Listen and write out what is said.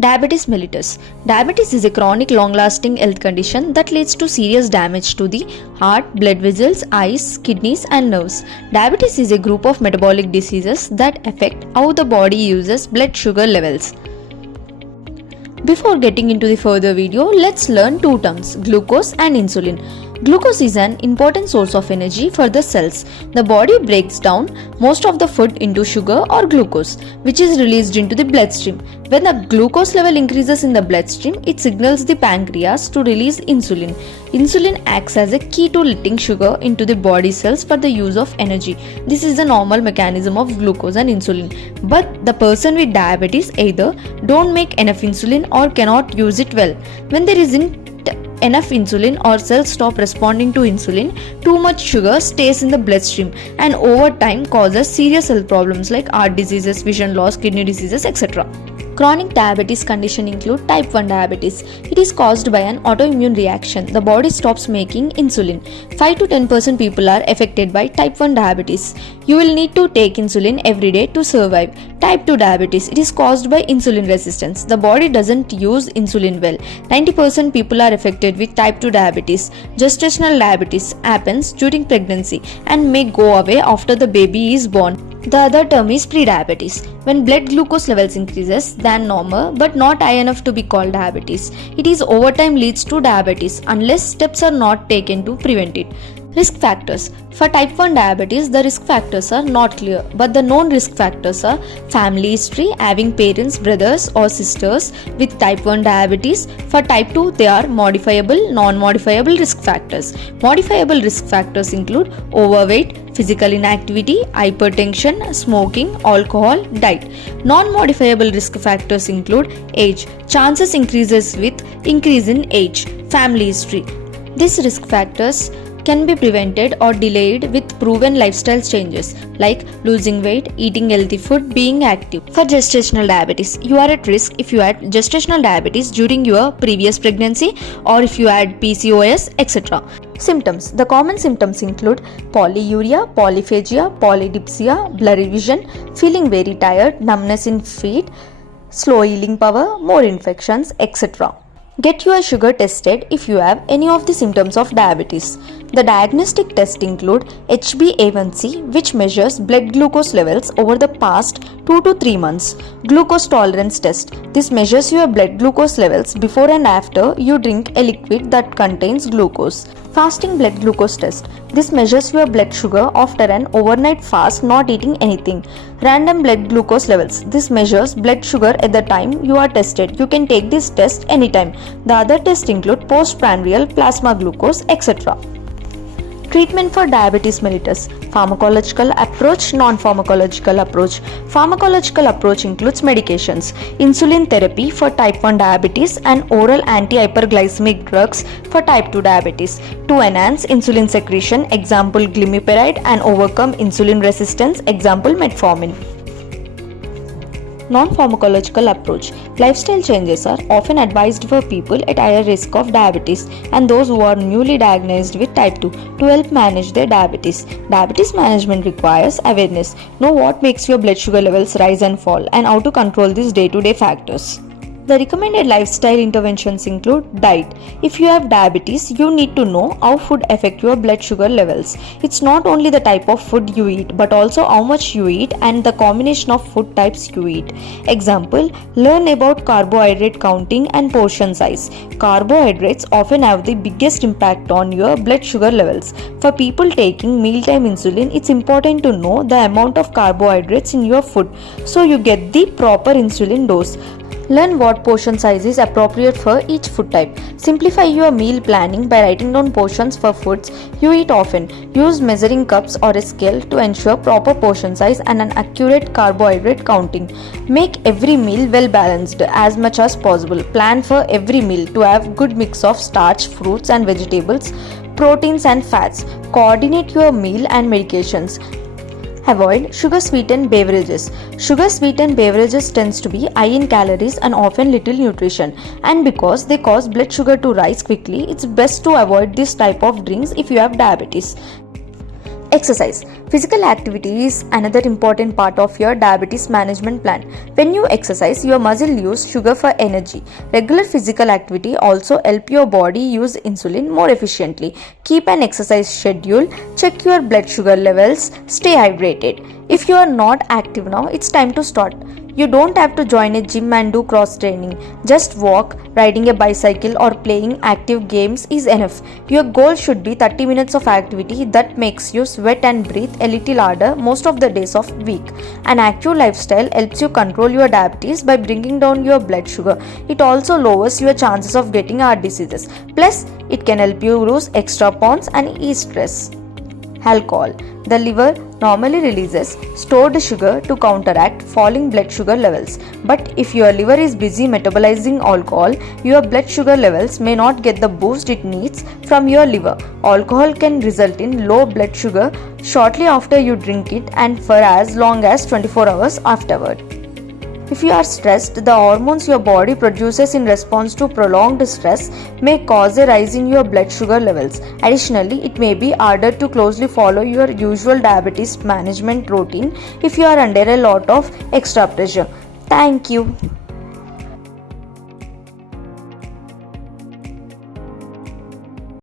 Diabetes mellitus. Diabetes is a chronic long-lasting health condition that leads to serious damage to the heart, blood vessels, eyes, kidneys and nerves. Diabetes is a group of metabolic diseases that affect how the body uses blood sugar levels. Before getting into the further video, let's learn two terms, glucose and insulin. Glucose is an important source of energy for the cells. The body breaks down most of the food into sugar or glucose, which is released into the bloodstream. When the glucose level increases in the bloodstream, it signals the pancreas to release insulin. Insulin acts as a key to letting sugar into the body cells for the use of energy. This is the normal mechanism of glucose and insulin. But the person with diabetes either don't make enough insulin or cannot use it well. When there isn't enough insulin or cells stop responding to insulin, too much sugar stays in the bloodstream and over time causes serious health problems like heart diseases, vision loss, kidney diseases, etc. Chronic diabetes condition include type 1 diabetes. It is caused by an autoimmune reaction. The body stops making insulin. 5 to 10% people are affected by type 1 diabetes. You will need to take insulin every day to survive. Type 2 diabetes. It is caused by insulin resistance. The body doesn't use insulin well. 90% people are affected with type 2 diabetes. Gestational diabetes happens during pregnancy and may go away after the baby is born. The other term is prediabetes, when blood glucose levels increases than normal but not high enough to be called diabetes. It is over time leads to diabetes unless steps are not taken to prevent it. Risk factors. For type 1 diabetes, the risk factors are not clear, but the known risk factors are family history, having parents, brothers or sisters with type 1 diabetes. For type 2, they are modifiable, non-modifiable risk factors. Modifiable risk factors include overweight, physical inactivity, hypertension, smoking, alcohol, diet. Non-modifiable risk factors include age. Chances increases with increase in age. Family history. These risk factors can be prevented or delayed with proven lifestyle changes like losing weight, eating healthy food, being active. For gestational diabetes, you are at risk if you had gestational diabetes during your previous pregnancy or if you had PCOS, etc. Symptoms. The common symptoms include polyuria, polyphagia, polydipsia, blurry vision, feeling very tired, numbness in feet, slow healing power, more infections, etc. Get your sugar tested if you have any of the symptoms of diabetes. The diagnostic tests include HbA1c, which measures blood glucose levels over the past 2 to 3 months. Glucose tolerance test. This measures your blood glucose levels before and after you drink a liquid that contains glucose. Fasting blood glucose test. This measures your blood sugar after an overnight fast not eating anything. Random blood glucose levels. This measures blood sugar at the time you are tested. You can take this test anytime. The other tests include postprandial plasma glucose, etc. Treatment for diabetes mellitus. Pharmacological approach, non-pharmacological approach. Pharmacological approach includes medications, insulin therapy for type 1 diabetes and oral anti-hyperglycemic drugs for type 2 diabetes to enhance insulin secretion, example glimepiride, and overcome insulin resistance, example metformin. Non-pharmacological approach. Lifestyle changes are often advised for people at higher risk of diabetes and those who are newly diagnosed with type 2 to help manage their diabetes. Diabetes management requires awareness. Know what makes your blood sugar levels rise and fall and how to control these day-to-day factors. The recommended lifestyle interventions include diet. If you have diabetes, you need to know how food affect your blood sugar levels. It's not only the type of food you eat, but also how much you eat and the combination of food types you eat. Example, learn about carbohydrate counting and portion size. Carbohydrates often have the biggest impact on your blood sugar levels. For people taking mealtime insulin, it's important to know the amount of carbohydrates in your food so you get the proper insulin dose. Learn what portion size is appropriate for each food type. Simplify your meal planning by writing down portions for foods you eat often. Use measuring cups or a scale to ensure proper portion size and an accurate carbohydrate counting. Make every meal well balanced as much as possible. Plan for every meal to have good mix of starch, fruits and vegetables, proteins and fats. Coordinate your meal and medications. Avoid sugar-sweetened beverages. Sugar-sweetened beverages tends to be high in calories and often little nutrition, and because they cause blood sugar to rise quickly, it's best to avoid this type of drinks if you have diabetes. Exercise. Physical activity is another important part of your diabetes management plan. When you exercise, your muscle use sugar for energy. Regular physical activity also help your body use insulin more efficiently. Keep an exercise schedule, check your blood sugar levels, stay hydrated. If you are not active now, it's time to start. You don't have to join a gym and do cross training. Just walk, riding a bicycle or playing active games is enough. Your goal should be 30 minutes of activity that makes you sweat and breathe a little harder most of the days of week. An active lifestyle helps you control your diabetes by bringing down your blood sugar. It also lowers your chances of getting heart diseases. Plus, it can help you lose extra pounds and ease stress. Alcohol. The liver normally releases stored sugar to counteract falling blood sugar levels. But if your liver is busy metabolizing alcohol, your blood sugar levels may not get the boost it needs from your liver. Alcohol can result in low blood sugar shortly after you drink it and for as long as 24 hours afterward. If you are stressed, the hormones your body produces in response to prolonged stress may cause a rise in your blood sugar levels. Additionally, it may be harder to closely follow your usual diabetes management routine if you are under a lot of extra pressure. Thank you.